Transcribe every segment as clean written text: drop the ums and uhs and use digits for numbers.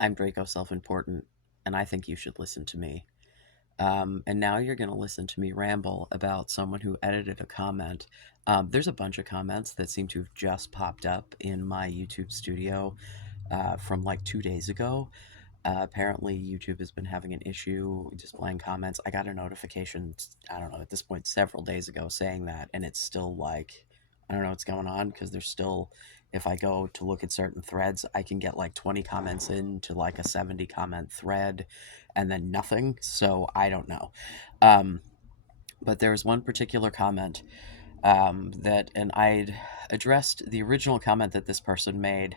I'm Draco Self Important, and I think you should listen to me. And now you're going to listen to me ramble about someone who edited a comment. There's a bunch of comments that seem to have just popped up in my YouTube studio from like 2 days ago. Apparently, YouTube has been having an issue displaying comments. I got a notification, I don't know, at this point, several days ago saying that, and it's still like, I don't know what's going on because there's still, if I go to look at certain threads, I can get like 20 comments into like a 70 comment thread and then nothing. So I don't know. Um, but there was one particular comment and I'd addressed the original comment that this person made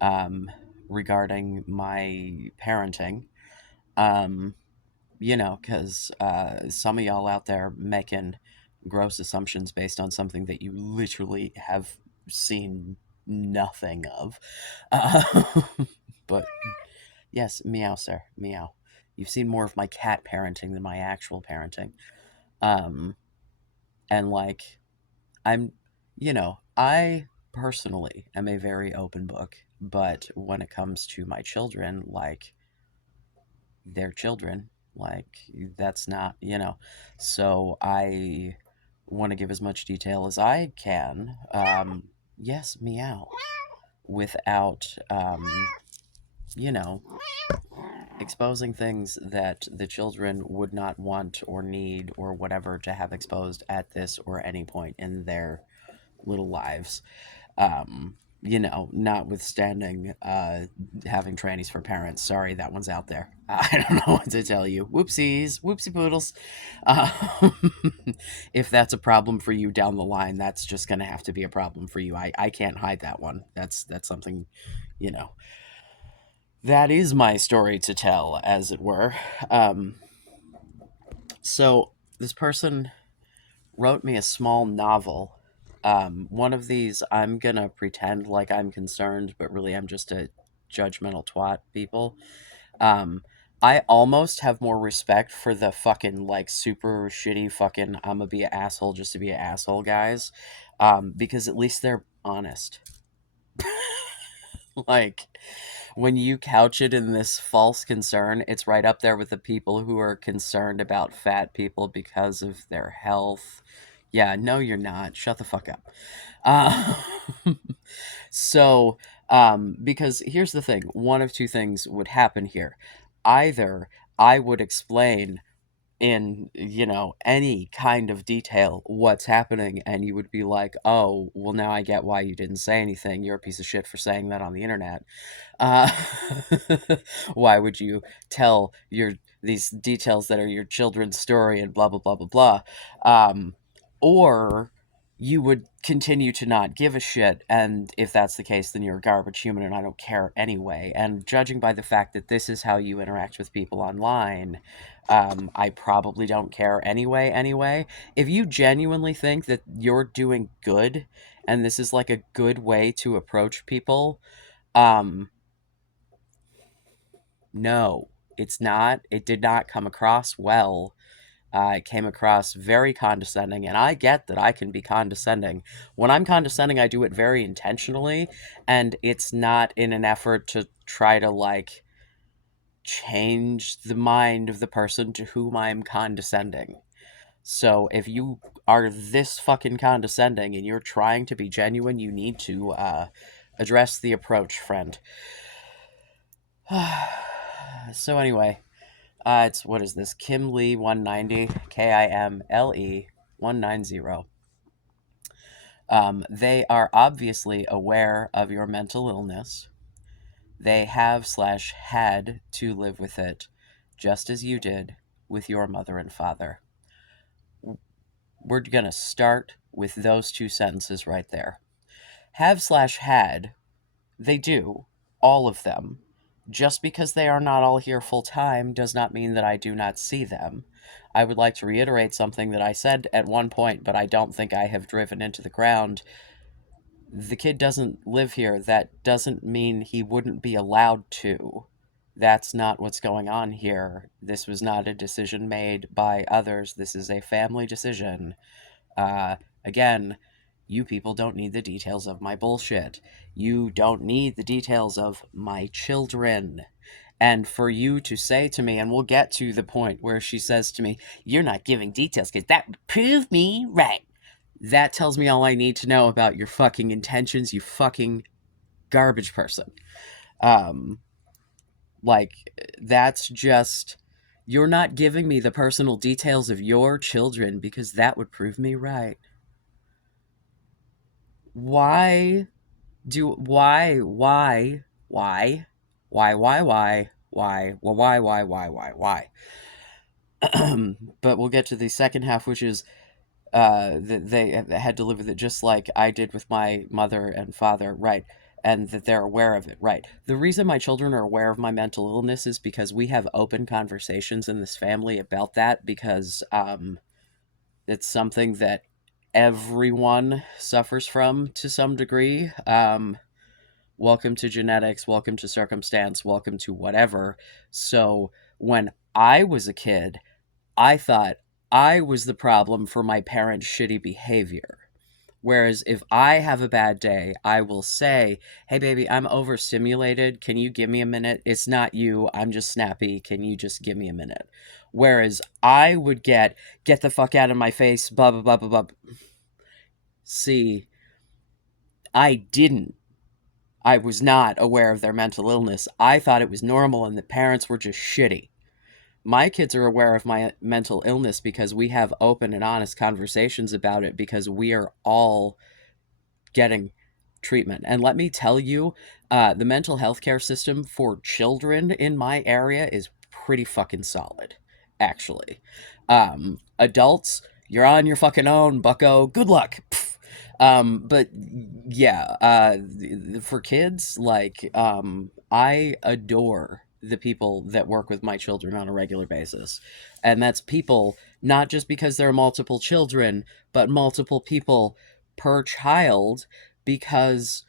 um, regarding my parenting. Um, because some of y'all out there making gross assumptions based on something that you literally have seen nothing of. Uh, but yes, meow, sir, meow. You've seen more of my cat parenting than my actual parenting. Um, and like, I'm, I personally am a very open book, but when it comes to my children, like, they're children. Like, that's not, So I want to give as much detail as I can. Yes, meow. Without, you know, exposing things that the children would not want or need or whatever to have exposed at this or any point in their little lives. Notwithstanding having trannies for parents. Sorry, that one's out there. I don't know what to tell you. Whoopsies, whoopsie poodles. Uh, if that's a problem for you down the line, that's just going to have to be a problem for you. I can't hide that one. That's something, you know. That is my story to tell, as it were. Um, so this person wrote me a small novel. One of these, I'm gonna pretend like I'm concerned, but really I'm just a judgmental twat, people. Um, I almost have more respect for the fucking, like, super shitty fucking I'm gonna be an asshole just to be an asshole guys, because at least they're honest. Like, when you couch it in this false concern, it's right up there with the people who are concerned about fat people because of their health. Yeah, no, you're not. Shut the fuck up. Uh, so, because here's the thing, one of two things would happen here. Either I would explain in any kind of detail what's happening, and you would be like, oh well, now I get why you didn't say anything. You're a piece of shit for saying that on the internet. uh, why would you tell your these details that are your children's story and blah blah blah blah blah. Or you would continue to not give a shit, and if that's the case, then you're a garbage human and I don't care anyway. And judging by the fact that this is how you interact with people online, I probably don't care anyway. If you genuinely think that you're doing good and this is like a good way to approach people, um no, it's not. It did not come across well. It came across very condescending, and I get that I can be condescending. When I'm condescending, I do it very intentionally, and it's not in an effort to try to, like, change the mind of the person to whom I'm condescending. So if you are this fucking condescending and you're trying to be genuine, you need to address the approach, friend. So anyway, it's what is this? Kim Lee 190, KIMLE 190. They are obviously aware of your mental illness. They have slash had to live with it, just as you did with your mother and father. We're gonna start with those two sentences right there. Have slash had, they do, all of them. Just because they are not all here full time does not mean that I do not see them. I would like to reiterate something that I said at one point, but I don't think I have driven into the ground. The kid doesn't live here. That doesn't mean he wouldn't be allowed to. That's not what's going on here. This was not a decision made by others. This is a family decision. Again, You people don't need the details of my bullshit. You don't need the details of my children. And for you to say to me, and we'll get to the point where she says to me, "You're not giving details because that would prove me right." That tells me all I need to know about your fucking intentions, you fucking garbage person. Um, like, that's just. You're not giving me the personal details of your children because that would prove me right. Why why, why? But we'll get to the second half, which is that they had to live with it just like I did with my mother and father, right? And that they're aware of it, right? The reason my children are aware of my mental illness is because we have open conversations in this family about that, because it's something that everyone suffers from to some degree. Welcome to genetics, welcome to circumstance, welcome to whatever. So when I was a kid, I thought I was the problem for my parents' shitty behavior. Whereas if I have a bad day, I will say, "Hey, baby, I'm overstimulated. Can you give me a minute? It's not you. I'm just snappy. Can you just give me a minute?" Whereas I would get the fuck out of my face, blah, blah, blah, blah, blah. See, I didn't. I was not aware of their mental illness. I thought it was normal and that parents were just shitty. My kids are aware of my mental illness because we have open and honest conversations about it, because we are all getting treatment. And let me tell you, the mental health care system for children in my area is pretty fucking solid, actually. Adults, you're on your fucking own, bucko. Good luck. But yeah, for kids, like, I adore the people that work with my children on a regular basis. And that's people not just because there are multiple children, but multiple people per child, because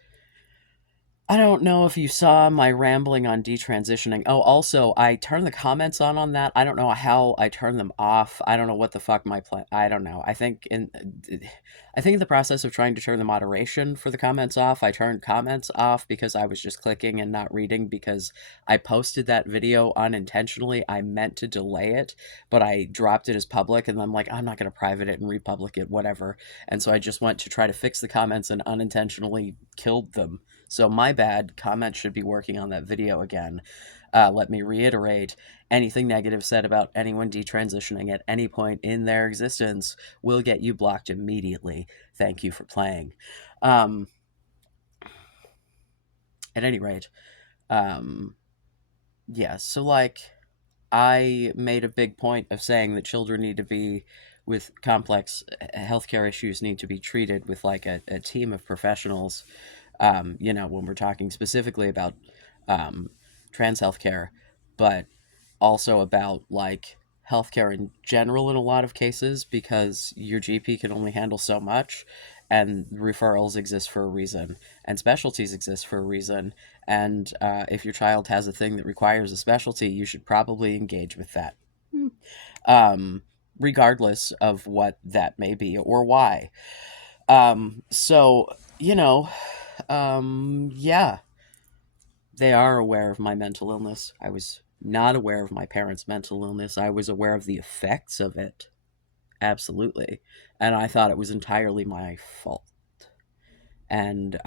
I don't know if you saw my rambling on detransitioning. Oh, also, I turned the comments on that. I don't know how I turned them off. I don't know what the fuck my plan. I don't know. I think in the process of trying to turn the moderation for the comments off, I turned comments off because I was just clicking and not reading, because I posted that video unintentionally. I meant to delay it, but I dropped it as public, and I'm like, I'm not going to private it and republic it, whatever. And so I just went to try to fix the comments and unintentionally killed them. So my bad. Comments should be working on that video again. Let me reiterate, anything negative said about anyone detransitioning at any point in their existence will get you blocked immediately. Thank you for playing. Um, at any rate, um, yeah, so like, I made a big point of saying that children need to be, with complex healthcare issues, need to be treated with like a team of professionals. When we're talking specifically about um, trans healthcare, but also about like healthcare in general in a lot of cases, because your GP can only handle so much, and referrals exist for a reason, and specialties exist for a reason. And if your child has a thing that requires a specialty, you should probably engage with that. Um, Regardless of what that may be or why. So, you know, yeah, they are aware of my mental illness. I was not aware of my parents' mental illness. I was aware of the effects of it. Absolutely. And I thought it was entirely my fault. And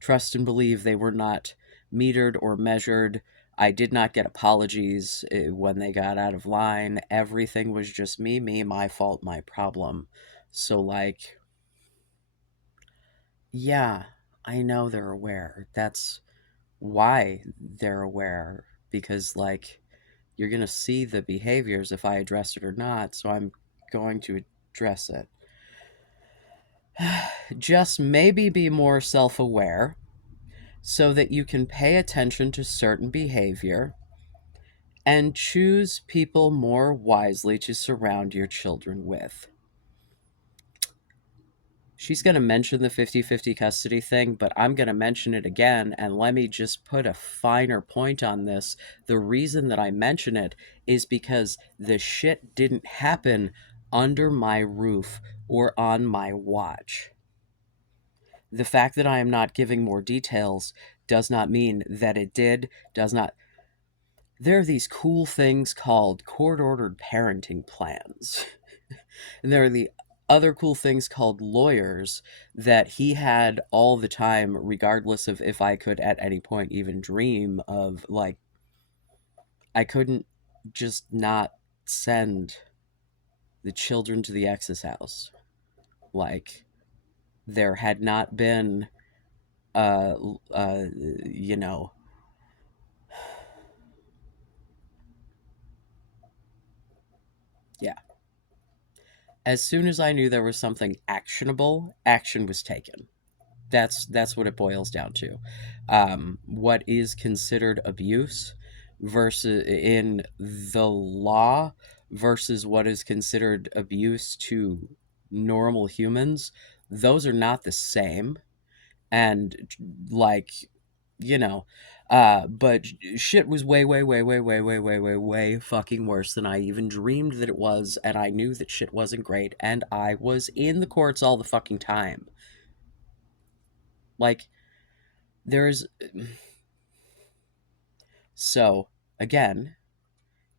trust and believe they were not metered or measured. I did not get apologies when they got out of line. Everything was just me, my fault, my problem. So, like, yeah, I know they're aware. That's why they're aware, because like, you're going to see the behaviors if I address it or not, so I'm going to address it. Just maybe be more self-aware so that you can pay attention to certain behavior and choose people more wisely to surround your children with. She's going to mention the 50-50 custody thing, but I'm going to mention it again, and let me just put a finer point on this. The reason that I mention it is because the shit didn't happen under my roof or on my watch. The fact that I am not giving more details does not mean that it did, does not. There are these cool things called court ordered parenting plans. And there are the other cool things called lawyers that he had all the time, regardless of if I could at any point even dream of, like, I couldn't just not send the children to the ex's house. Like, there had not been, uh, uh, you know, yeah. As soon as I knew there was something actionable, action was taken. That's what it boils down to. What is considered abuse versus in the law versus what is considered abuse to normal humans, those are not the same. And like, you know, but shit was way, way, way, way, way, way, way, way, way fucking worse than I even dreamed that it was, and I knew that shit wasn't great, and I was in the courts all the fucking time. Like, there's so again,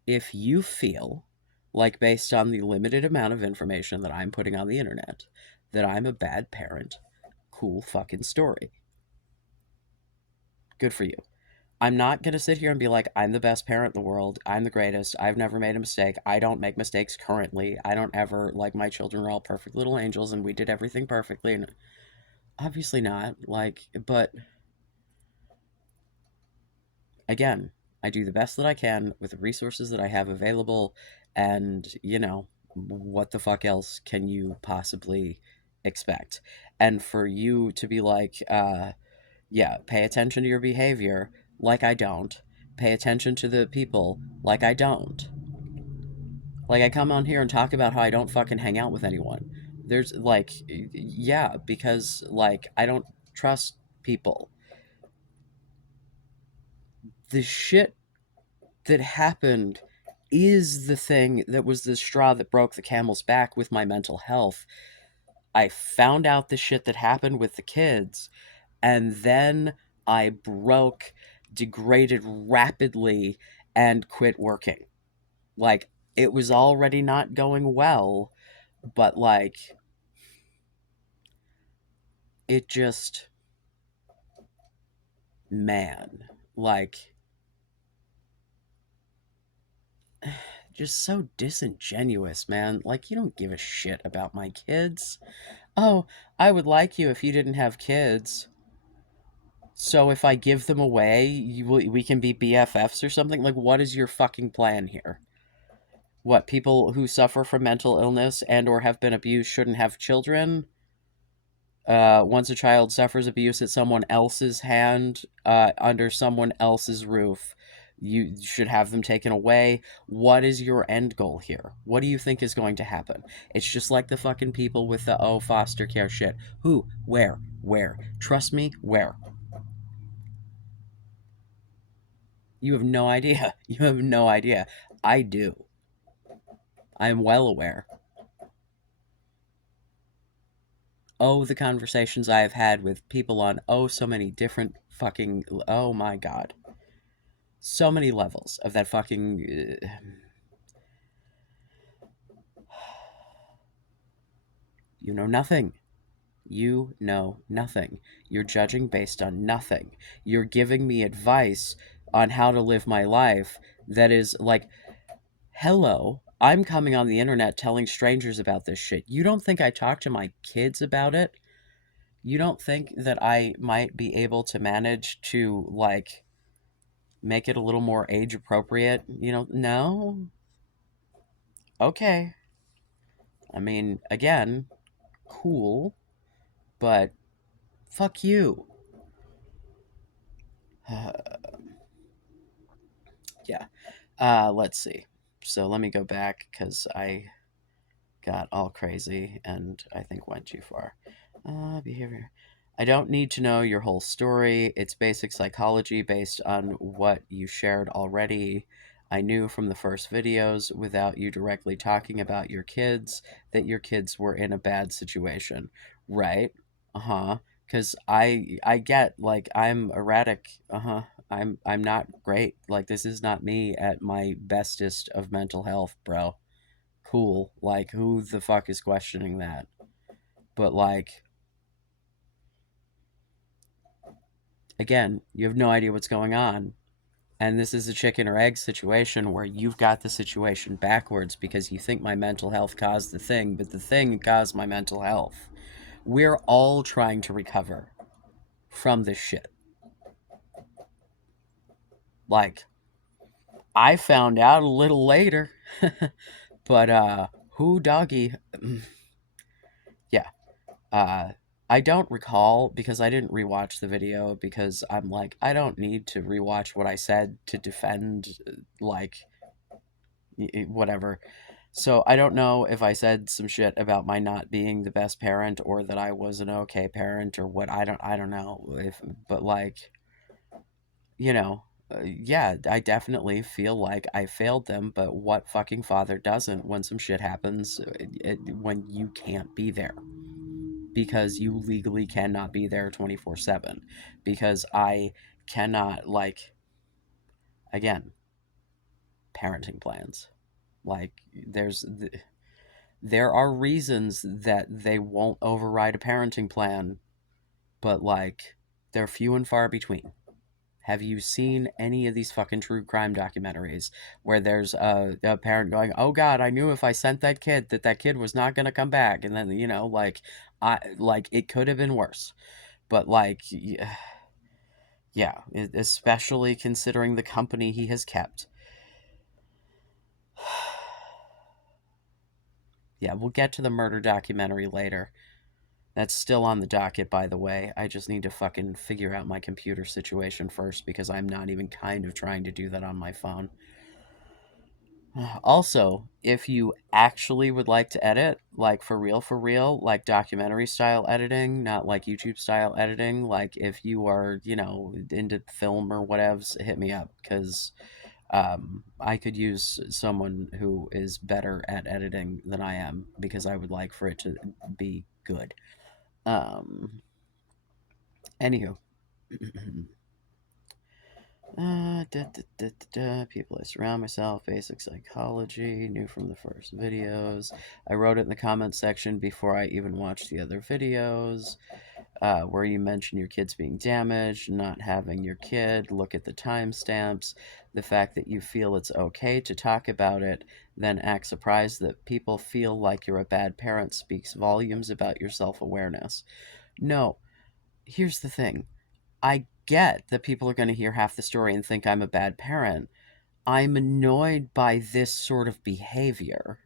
if you feel like, based on the limited amount of information that I'm putting on the internet, that I'm a bad parent, cool fucking story. Good for you. I'm not going to sit here and be like, I'm the best parent in the world. I'm the greatest. I've never made a mistake. I don't make mistakes currently. I don't ever, like, my children are all perfect little angels and we did everything perfectly. And obviously not. Like, but again, I do the best that I can with the resources that I have available. And, what the fuck else can you possibly expect? And for you to be like, yeah, pay attention to your behavior, like I don't. Pay attention to the people, like I don't. Like, I come on here and talk about how I don't fucking hang out with anyone. There's, like, yeah, because, like, I don't trust people. The shit that happened is the thing that was the straw that broke the camel's back with my mental health. I found out the shit that happened with the kids, and then I broke, degraded rapidly, and quit working. Like, it was already not going well, but, like, it just, man, like, just so disingenuous, man. Like, you don't give a shit about my kids. Oh, I would like you if you didn't have kids. So if I give them away, we can be BFFs or something? Like, what is your fucking plan here? What, people who suffer from mental illness and or have been abused shouldn't have children? Once a child suffers abuse at someone else's hand, under someone else's roof, you should have them taken away. What is your end goal here? What do you think is going to happen? It's just like the fucking people with the, oh, foster care shit. Who? Where? Where? Trust me, where? You have no idea. You have no idea. I do. I am well aware. Oh, the conversations I have had with people on, oh, so many different fucking, oh my god. So many levels of that fucking. You know nothing. You know nothing. You're judging based on nothing. You're giving me advice on how to live my life that is like, hello, I'm coming on the internet telling strangers about this shit. You don't think I talk to my kids about it? You don't think that I might be able to manage to, like, make it a little more age appropriate? No? Okay. I mean, again, cool, but fuck you. Yeah. Let's see. So let me go back because I got all crazy and I think went too far. Behavior. I don't need to know your whole story. It's basic psychology based on what you shared already. I knew from the first videos, without you directly talking about your kids, that your kids were in a bad situation. Right? Uh huh. because I get like I'm erratic. I'm not great. Like this is not me at my bestest of mental health, bro. Cool. Like who the fuck is questioning that? But like again, you have no idea what's going on. And this is a chicken or egg situation where you've got the situation backwards because you think my mental health caused the thing, but the thing caused my mental health. We're all trying to recover from this shit. Like, I found out a little later, but who doggy? Yeah. Uh I don't recall because I didn't rewatch the video because I'm like I don't need to rewatch what I said to defend like whatever. So I don't know if I said some shit about my not being the best parent or that I was an okay parent or what. I don't know if but like, you know, yeah, I definitely feel like I failed them, but what fucking father doesn't when some shit happens when you can't be there because you legally cannot be there 24/7 because I cannot like again, parenting plans. Like there are reasons that they won't override a parenting plan, but like they're few and far between. Have you seen any of these fucking true crime documentaries where there's a parent going, "Oh God, I knew if I sent that kid that that kid was not gonna come back," and then like I like it could have been worse, but like yeah, especially considering the company he has kept. Yeah, we'll get to the murder documentary later. That's still on the docket, by the way. I just need to fucking figure out my computer situation first because I'm not even kind of trying to do that on my phone. Also, if you actually would like to edit, like for real, like documentary style editing, not like YouTube style editing, like if you are, into film or whatevs, hit me up because I could use someone who is better at editing than I am because I would like for it to be good. Um, Anywho, people I surround myself, basic psychology, new from the first videos. I wrote it in the comments section before I even watched the other videos, where you mention your kids being damaged, not having your kid, look at the timestamps, the fact that you feel it's okay to talk about it, then act surprised that people feel like you're a bad parent speaks volumes about your self awareness. No, here's the thing. I get that people are going to hear half the story and think I'm a bad parent. I'm annoyed by this sort of behavior.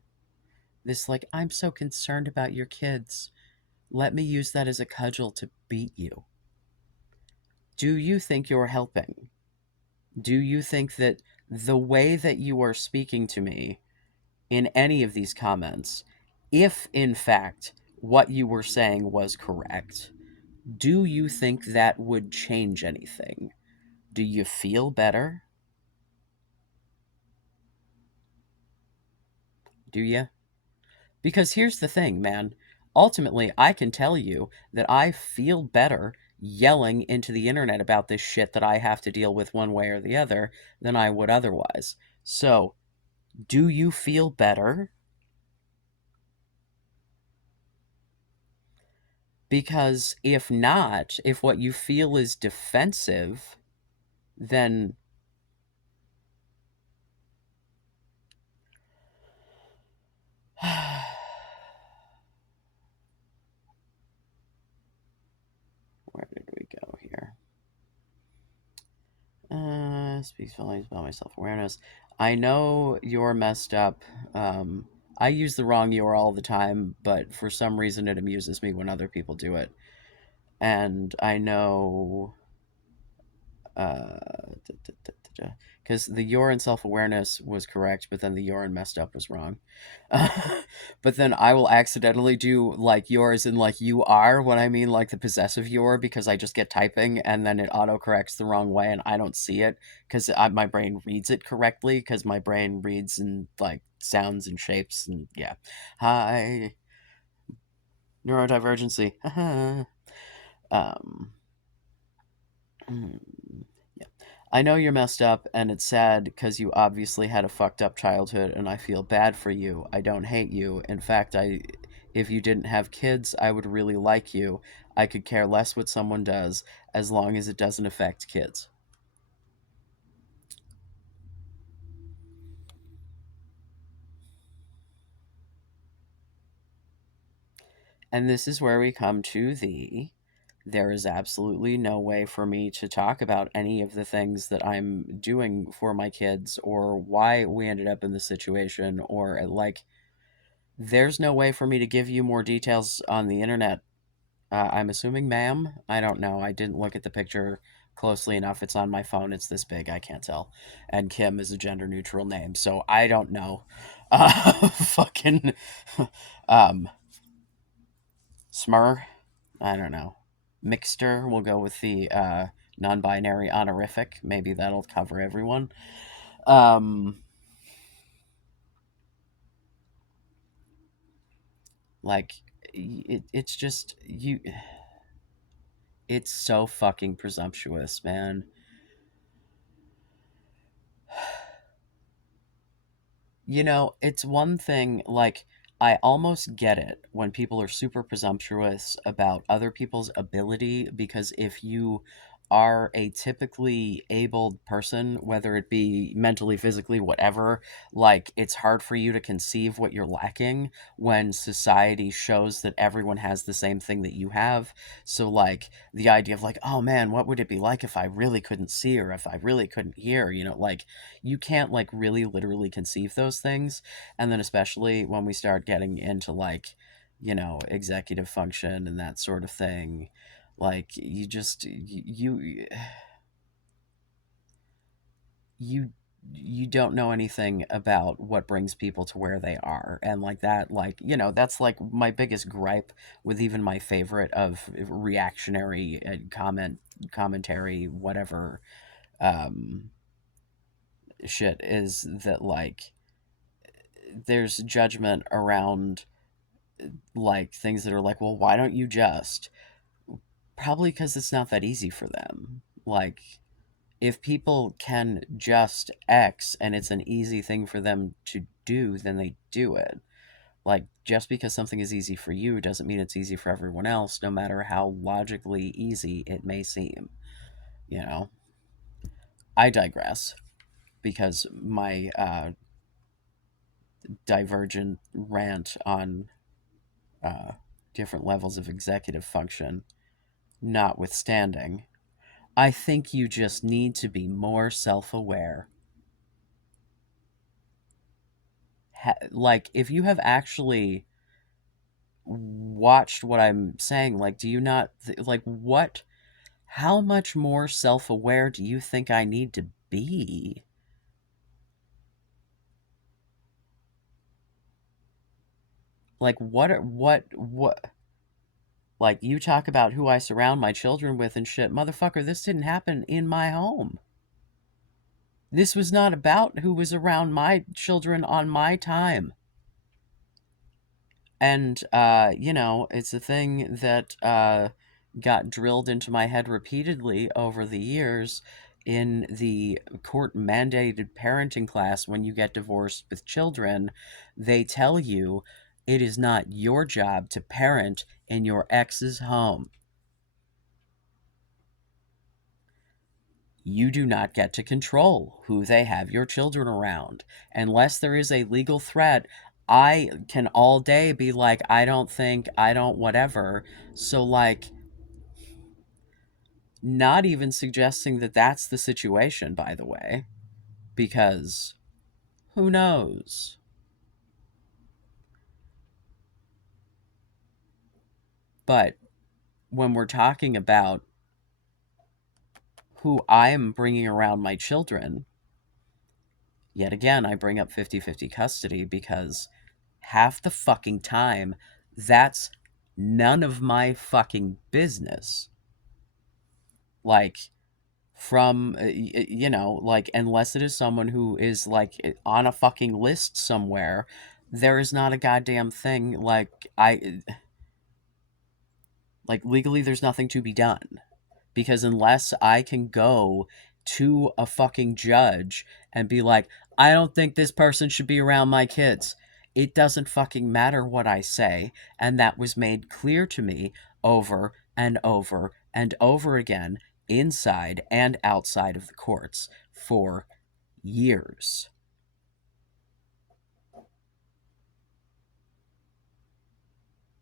This, like, I'm so concerned about your kids. Let me use that as a cudgel to beat you. Do you think you're helping? Do you think that the way that you are speaking to me in any of these comments, if in fact what you were saying was correct, do you think that would change anything? Do you feel better? Do you? Because here's the thing, man. Ultimately, I can tell you that I feel better yelling into the internet about this shit that I have to deal with one way or the other than I would otherwise. So, do you feel better? Because if not, if what you feel is defensive, then where did we go here? Speaks volumes about my self awareness. I know you're messed up. I use the wrong you're all the time, but for some reason it amuses me when other people do it. And I know because the urine self awareness was correct, but then the urine messed up was wrong. But then I will accidentally do like yours and like you are when I mean like the possessive your because I just get typing and then it auto corrects the wrong way and I don't see it because my brain reads it correctly because my brain reads in like sounds and shapes and yeah. Hi, neurodivergency. Um, hmm, yeah. I know you're messed up and it's sad because you obviously had a fucked up childhood and I feel bad for you. I don't hate you. In fact, if you didn't have kids, I would really like you. I could care less what someone does as long as it doesn't affect kids. And this is where we come to the there is absolutely no way for me to talk about any of the things that I'm doing for my kids or why we ended up in this situation or like there's no way for me to give you more details on the internet. I'm assuming, ma'am. I don't know. I didn't look at the picture closely enough. It's on my phone. It's this big. I can't tell. And Kim is a gender neutral name, so I don't know. Fucking um, Smur. I don't know. Mixter. We'll go with the non-binary honorific. Maybe that'll cover everyone. Um, like it's just you. It's so fucking presumptuous, man. You know, it's one thing, like, I almost get it when people are super presumptuous about other people's ability because if you are a typically abled person, whether it be mentally, physically, whatever, like, it's hard for you to conceive what you're lacking when society shows that everyone has the same thing that you have. So, like, the idea of, like, oh man, what would it be like if I really couldn't see or if I really couldn't hear, like, you can't like really literally conceive those things, and then especially when we start getting into like executive function and that sort of thing, like you you don't know anything about what brings people to where they are, and like that, like that's like my biggest gripe with even my favorite of reactionary commentary whatever um shit is that like there's judgment around like things that are like, well, why don't you just? Probably because it's not that easy for them. Like, if people can just X and it's an easy thing for them to do, then they do it. Like, just because something is easy for you doesn't mean it's easy for everyone else, no matter how logically easy it may seem. You know, I digress because my divergent rant on uh, different levels of executive function notwithstanding, I think you just need to be more self aware. Like, if you have actually watched what I'm saying, like, do you not, like, what, how much more self aware do you think I need to be? Like, like, you talk about who I surround my children with and shit. Motherfucker, this didn't happen in my home. This was not about who was around my children on my time. And, it's a thing that got drilled into my head repeatedly over the years in the court mandated parenting class. When you get divorced with children, they tell you it is not your job to parent in your ex's home. You do not get to control who they have your children around. Unless there is a legal threat, I can all day be like, I don't think, I don't whatever. So, like, not even suggesting that that's the situation, by the way, because who knows? But when we're talking about who I'm bringing around my children, yet again, I bring up 50-50 custody because half the fucking time, that's none of my fucking business. Like, from, like, unless it is someone who is, like, on a fucking list somewhere, there is not a goddamn thing, like, Like, legally, there's nothing to be done. Because unless I can go to a fucking judge and be like, I don't think this person should be around my kids, it doesn't fucking matter what I say. And that was made clear to me over and over and over again, inside and outside of the courts, for years.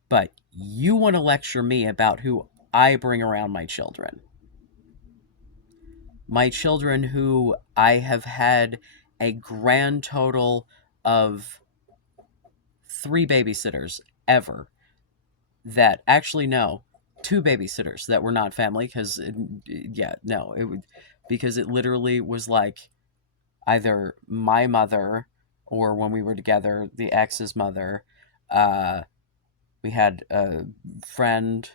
But you want to lecture me about who I bring around my children. My children, who I have had a grand total of 3 babysitters ever, that actually, no, 2 babysitters that were not family, because, yeah, no, it would, because it literally was like either my mother, or when we were together, the ex's mother. Uh, we had a friend,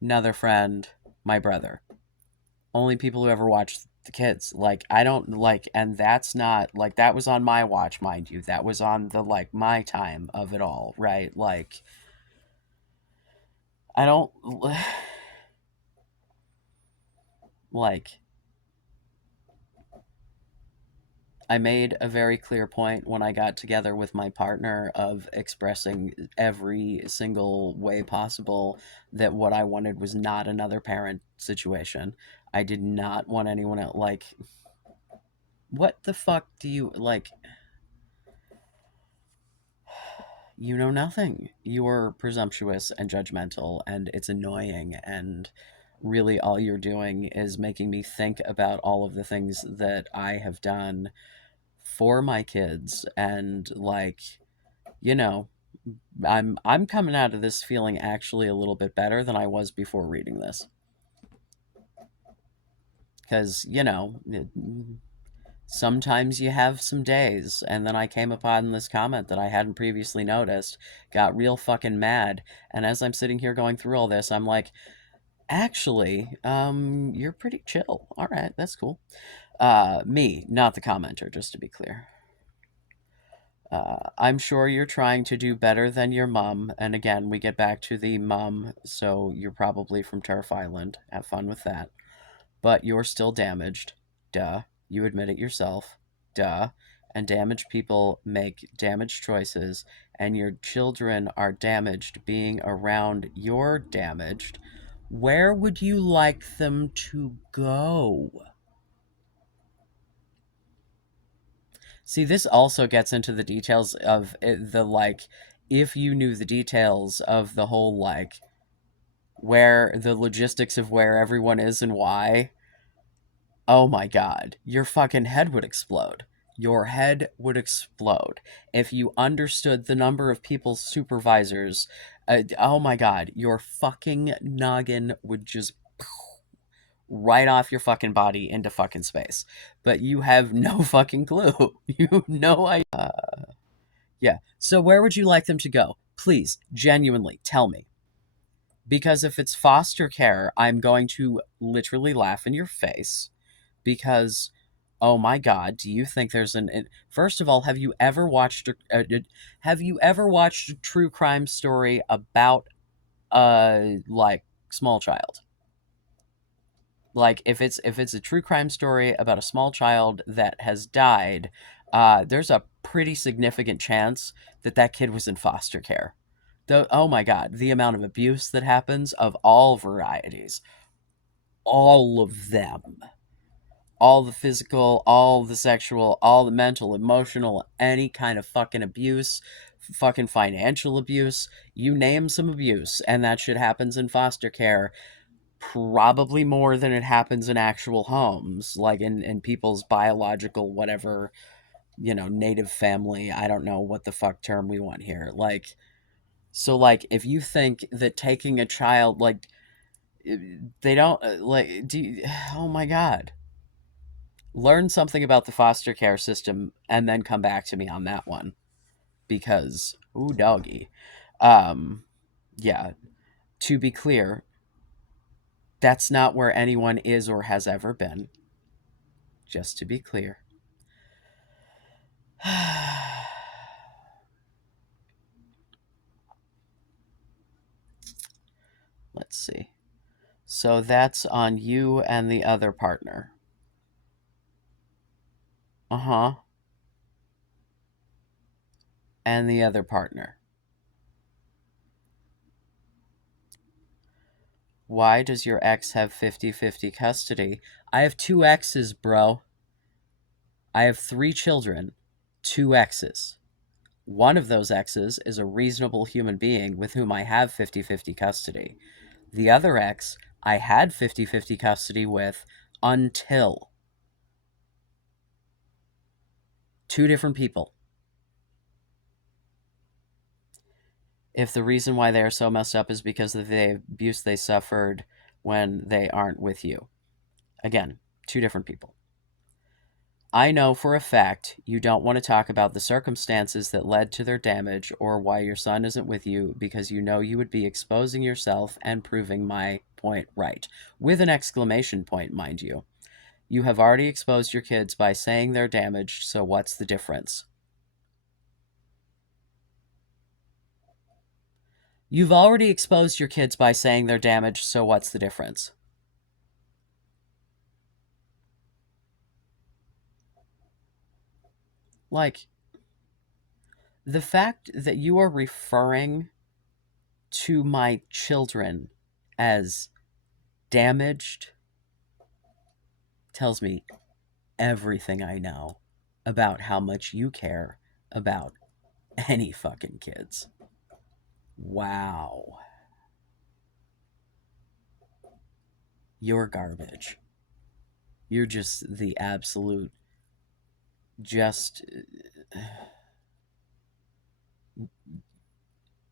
another friend, my brother. Only people who ever watched the kids. Like, I don't like, and that's not like, that was on my watch, mind you. That was on the, like, my time of it all, right? Like, I don't like, I made a very clear point when I got together with my partner of expressing every single way possible that what I wanted was not another parent situation. I did not want anyone else. Like, what the fuck do you like? You know nothing. You're presumptuous and judgmental, and it's annoying. And really, all you're doing is making me think about all of the things that I have done for my kids. And, like, you know, I'm coming out of this feeling actually a little bit better than I was before reading this, because, sometimes you have some days. And then I came upon this comment that I hadn't previously noticed, got real fucking mad, and as I'm sitting here going through all this, I'm like, actually, you're pretty chill. All right, that's cool. Me, not the commenter, just to be clear. I'm sure you're trying to do better than your mom. And again, we get back to the mom, so you're probably from Turf Island. Have fun with that. But you're still damaged. Duh. You admit it yourself. Duh. And damaged people make damaged choices, and your children are damaged being around your damaged. Where would you like them to go? See, this also gets into the details of it, the, like, if you knew the details of the whole, like, where the logistics of where everyone is and why. Oh my god, your fucking head would explode. Your head would explode if you understood the number of people's supervisors. Oh my god, your fucking noggin would just right off your fucking body into fucking space. But you have no fucking clue. You have no idea. Yeah. So where would you like them to go? Please, genuinely, tell me. Because if it's foster care, I'm going to literally laugh in your face. Because, oh my god, do you think there's first of all, have you ever watched a true crime story about like, small child? Like, if it's a true crime story about a small child that has died, there's a pretty significant chance that that kid was in foster care. Though, oh my god, the amount of abuse that happens of all varieties, all of them, all the physical, all the sexual, all the mental, emotional, any kind of fucking abuse, fucking financial abuse, you name some abuse, and that shit happens in foster care. Probably more than it happens in actual homes, like in people's biological whatever, native family. I don't know what the fuck term we want here. Like, so, like, if you think that taking a child, like, they don't, like, oh my god, learn something about the foster care system and then come back to me on that one, because, ooh, doggy. um yeah, to be clear, that's not where anyone is or has ever been. Just to be clear. Let's see. So that's on you and the other partner. Uh huh. And the other partner. Why does your ex have 50-50 custody? I have two exes, bro. I have three children, two exes. One of those exes is a reasonable human being with whom I have 50-50 custody. The other ex I had 50-50 custody with until two different people. If the reason why they are so messed up is because of the abuse they suffered when they aren't with you. Again, two different people. I know for a fact you don't want to talk about the circumstances that led to their damage or why your son isn't with you because you know you would be exposing yourself and proving my point right. With an exclamation point, mind you. You have already exposed your kids by saying they're damaged, so what's the difference? You've already exposed your kids by saying they're damaged, so what's the difference? Like, the fact that you are referring to my children as damaged tells me everything I know about how much you care about any fucking kids. Wow. You're garbage. You're just the absolute, just.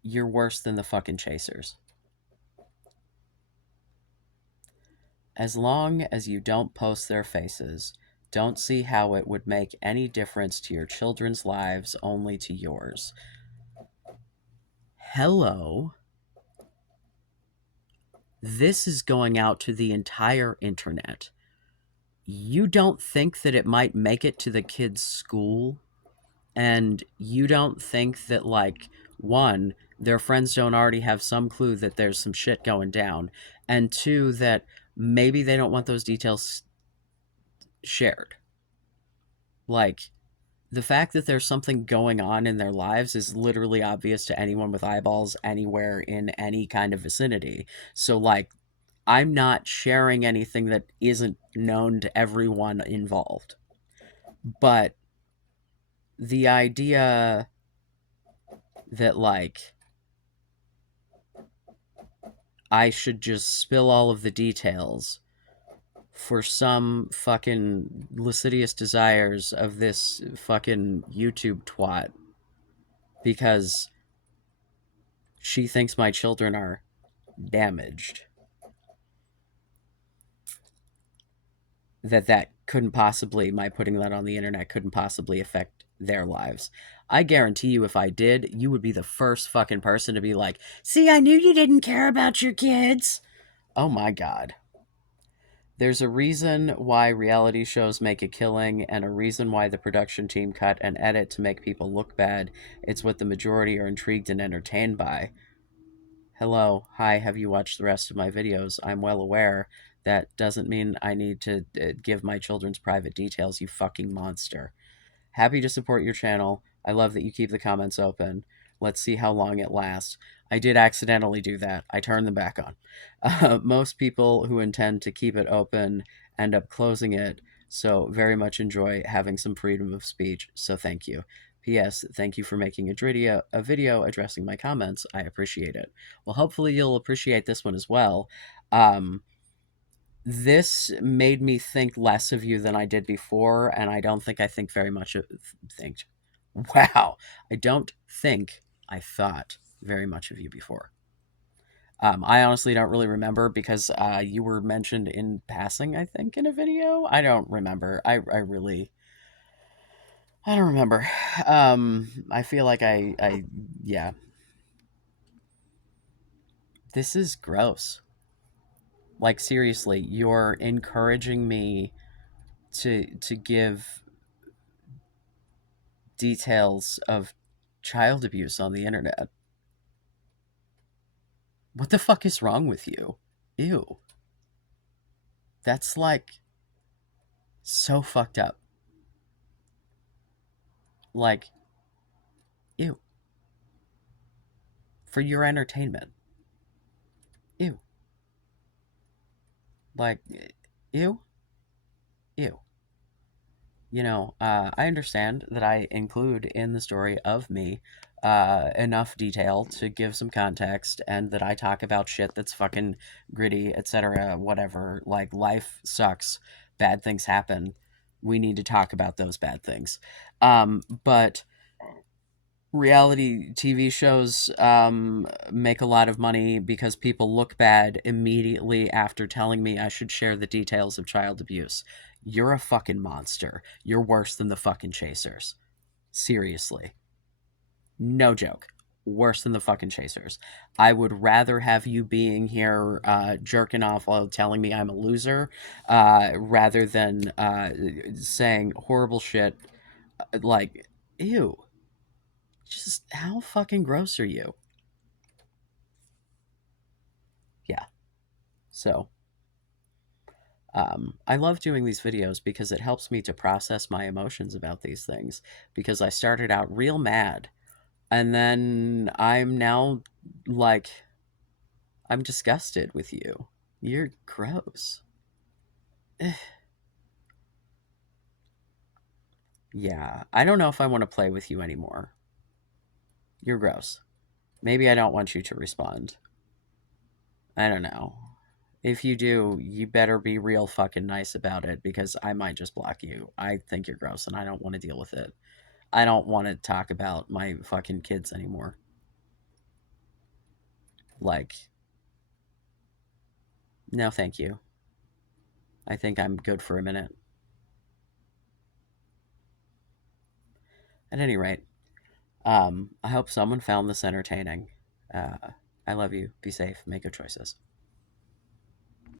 You're worse than the fucking chasers. As long as you don't post their faces, don't see how it would make any difference to your children's lives, only to yours. Hello. This is going out to the entire internet. You don't think that it might make it to the kids' school? And you don't think that, like, one, their friends don't already have some clue that there's some shit going down, and two, that maybe they don't want those details shared. Like, the fact that there's something going on in their lives is literally obvious to anyone with eyeballs anywhere in any kind of vicinity. So, like, I'm not sharing anything that isn't known to everyone involved. But the idea that, like, I should just spill all of the details for some fucking lascivious desires of this fucking YouTube twat because she thinks my children are damaged. That couldn't possibly, my putting that on the internet couldn't possibly affect their lives. I guarantee you, if I did, you would be the first fucking person to be like, see, I knew you didn't care about your kids. Oh my god. There's a reason why reality shows make a killing and a reason why the production team cut and edit to make people look bad. It's what the majority are intrigued and entertained by. Hello, hi, have you watched the rest of my videos? I'm well aware. That doesn't mean I need to give my children's private details, you fucking monster. Happy to support your channel. I love that you keep the comments open. Let's see how long it lasts. I did accidentally do that. I turned them back on. Most people who intend to keep it open end up closing it, so very much enjoy having some freedom of speech, so thank you. P.S. Thank you for making a video addressing my comments. I appreciate it. Well, hopefully you'll appreciate this one as well. This made me think less of you than I did before, and I don't think I think very much of think. Wow, I don't think I thought very much of you before. I honestly don't really remember because you were mentioned in passing, I think, in a video. I don't remember. I don't remember. I feel like yeah. This is gross. Like, seriously, you're encouraging me to give details of child abuse on the internet. What the fuck is wrong with you? Ew. That's like so fucked up. Like, ew. For your entertainment. Ew. Like, ew. Ew. I understand that I include in the story of me enough detail to give some context, and that I talk about shit that's fucking gritty, etc., whatever. Like, life sucks, bad things happen. We need to talk about those bad things. But reality TV shows make a lot of money because people look bad immediately after telling me I should share the details of child abuse. You're a fucking monster. You're worse than the fucking Chasers. Seriously. No joke. Worse than the fucking Chasers. I would rather have you being here jerking off while telling me I'm a loser rather than saying horrible shit like, ew. Just how fucking gross are you? Yeah. So, I love doing these videos because it helps me to process my emotions about these things. Because I started out real mad, and then I'm now like, I'm disgusted with you. You're gross. Yeah, I don't know if I want to play with you anymore. You're gross. Maybe I don't want you to respond. I don't know. If you do, you better be real fucking nice about it because I might just block you. I think you're gross and I don't want to deal with it. I don't want to talk about my fucking kids anymore. Like, no, thank you. I think I'm good for a minute. At any rate, I hope someone found this entertaining. Uh, I love you. Be safe. Make good choices.